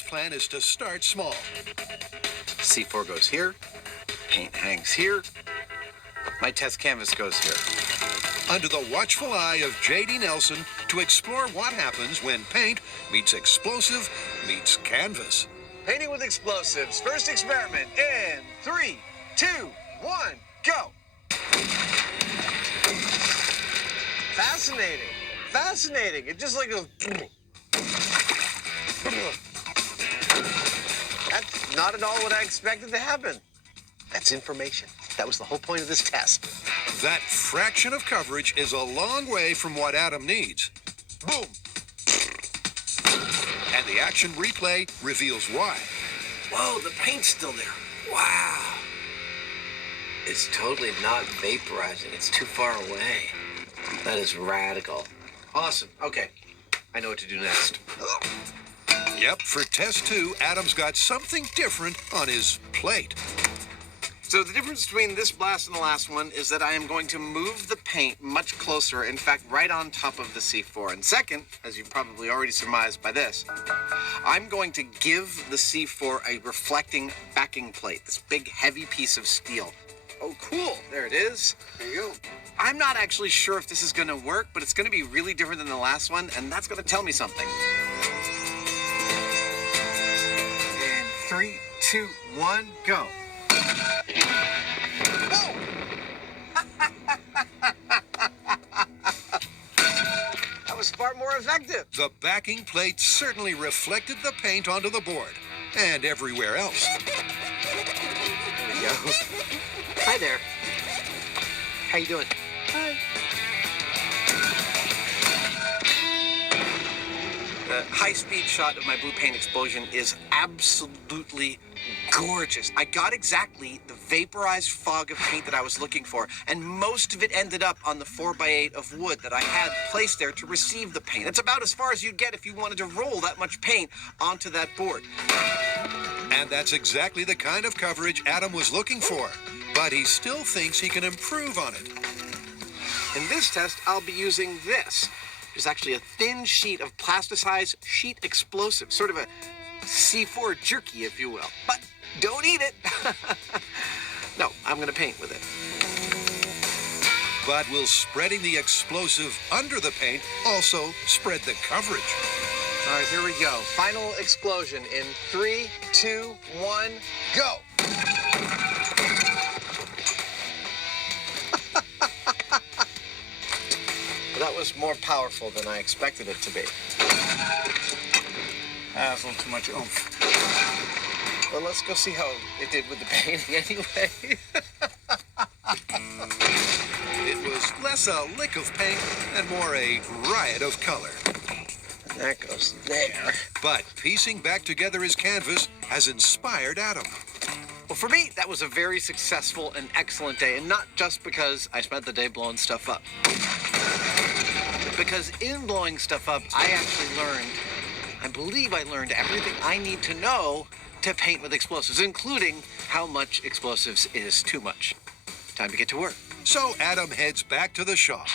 plan is to start small. C4 goes here. Paint hangs here. My test canvas goes here. Under the watchful eye of J.D. Nelson to explore what happens when paint meets explosive meets canvas. Painting with explosives. First experiment in 3, 2, 1, go. Fascinating. Fascinating. It just like goes. That's not at all what I expected to happen. That's information. That was the whole point of this test. That fraction of coverage is a long way from what Adam needs. Boom. And the action replay reveals why. Whoa, the paint's still there. Wow. It's totally not vaporizing. It's too far away. That is radical. Awesome. Okay. I know what to do next. Yep, for test 2, Adam's got something different on his plate. So the difference between this blast and the last one is that I am going to move the paint much closer, in fact, right on top of the C4. And second, as you've probably already surmised by this, I'm going to give the C4 a reflecting backing plate, this big, heavy piece of steel. Oh, cool. There it is. There you go. I'm not actually sure if this is going to work, but it's going to be really different than the last one, and that's going to tell me something. And 3, 2, 1, go. Whoa! That was far more effective. The backing plate certainly reflected the paint onto the board and everywhere else. There we go. Hi there. How you doing? Hi. The high-speed shot of my blue paint explosion is absolutely gorgeous. I got exactly the vaporized fog of paint that I was looking for, and most of it ended up on the 4x8 of wood that I had placed there to receive the paint. It's about as far as you'd get if you wanted to roll that much paint onto that board. And that's exactly the kind of coverage Adam was looking for. But he still thinks he can improve on it. In this test, I'll be using this. It's actually a thin sheet of plasticized sheet explosive, sort of a C4 jerky, if you will. But don't eat it. No, I'm going to paint with it. But will spreading the explosive under the paint also spread the coverage? All right, here we go. Final explosion in 3, 2, 1, go. That was more powerful than I expected it to be. That's a little too much oomph. Well, let's go see how it did with the painting anyway. It was less a lick of paint and more a riot of color. And that goes there. But piecing back together his canvas has inspired Adam. Well, for me, that was a very successful and excellent day, and not just because I spent the day blowing stuff up. Because in blowing stuff up, I actually learned, I believe I learned everything I need to know to paint with explosives, including how much explosives is too much. Time to get to work. So Adam heads back to the shop.